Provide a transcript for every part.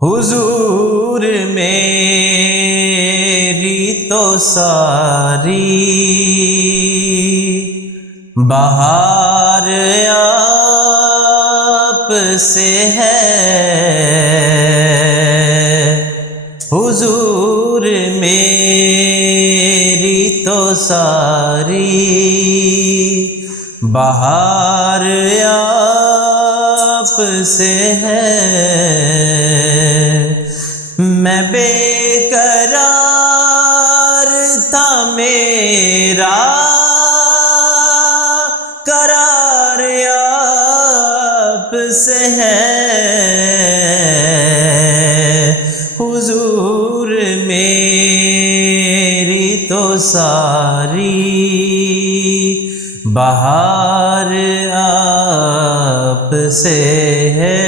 حضور میری تو ساری بہار آپ سے ہے، حضور میری تو ساری بہار آپ سے ہے۔ میں بے قرار تھا، میرا قرار آپ سے ہے، حضور میری تو ساری بہار آپ سے ہے۔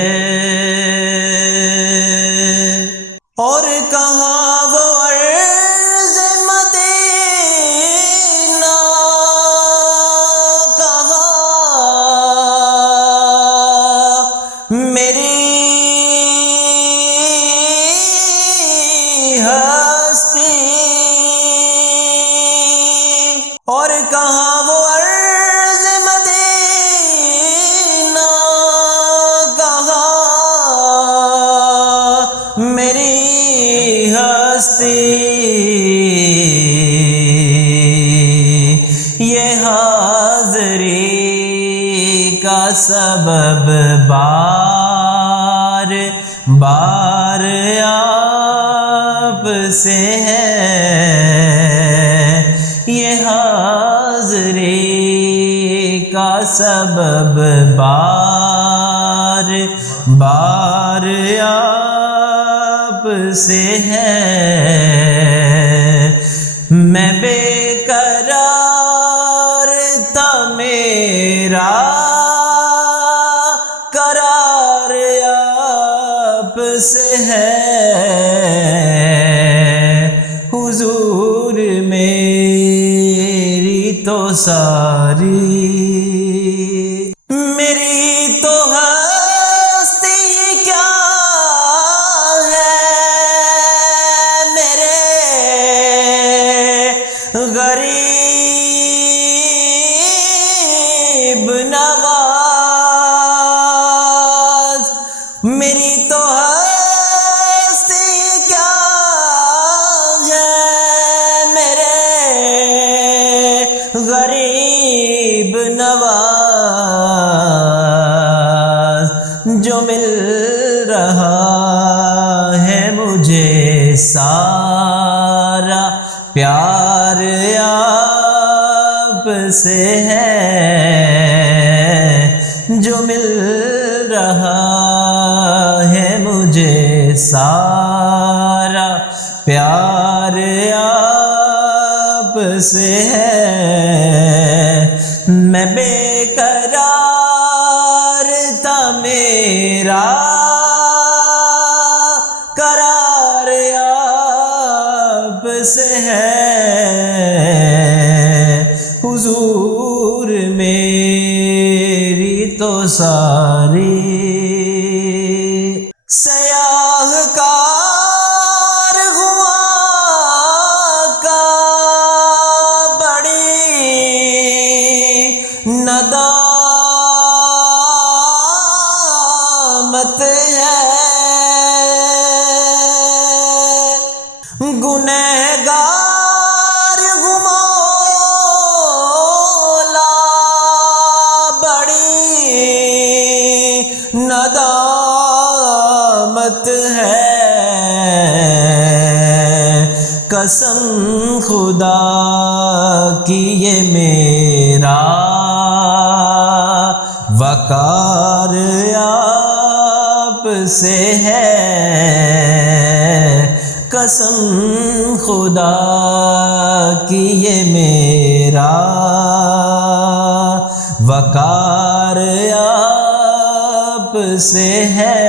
اور کہاں وہ عرض مدینہ، کہاں میری ہستی، اور کہاں وہ عرض مدینہ، کہاں میری ہستی۔ یہ حاضری کا سبب بار بار آپ سے ہے، یہ حاضری کا سبب بار بار آپ سے ہے۔ میں بے قرار تھا، میرا قرار آپ سے ہے، حضور میری تو ساری میری تو ہستی کیا ہے، میرے غریب نواز، میری تو ہستی کیا ہے، میرے غریب نواز۔ جو مل رہا ہے مجھے سارا پیار آپ سے ہے، جو مل رہا ہے مجھے سارا پیار آپ سے ہے۔ میں بے قرار تھا، میرا قرار آپ سے ہے، حضور میری تو ساری سیاہ کارواں کا بڑی ندامت ہے، گنہگار ہوں مولا، بڑی ندامت ہے، قسم خدا کی یہ میرا وقار آپ سے ہے، قسم خدا کی یہ میرا وقار آپ سے ہے۔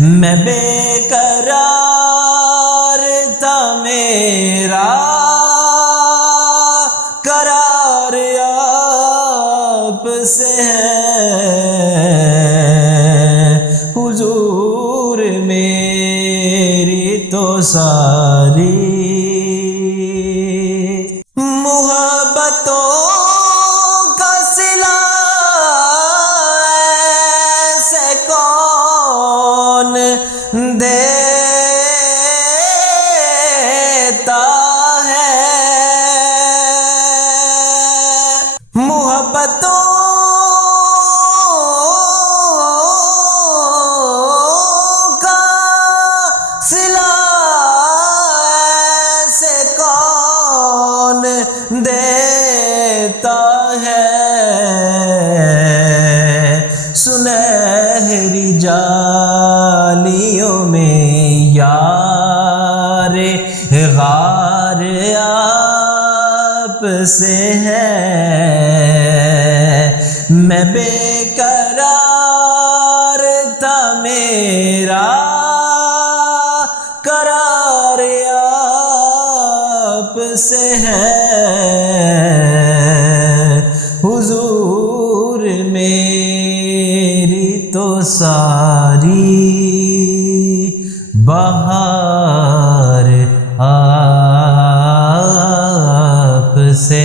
میں بے قرار تھا، میرا قرار آپ سے ہے، حضور میری تو ساری محبتوں کا صلہ ایسے کون دیتا ہے محبتوں کا صلہ ایسے کون دیتا ہے سنہری جالیوں میں یار غار آپ سے ہے میں بے قرار تھا میرا قرار آپ سے ہے حضور میری تو ساری بہار آپ سے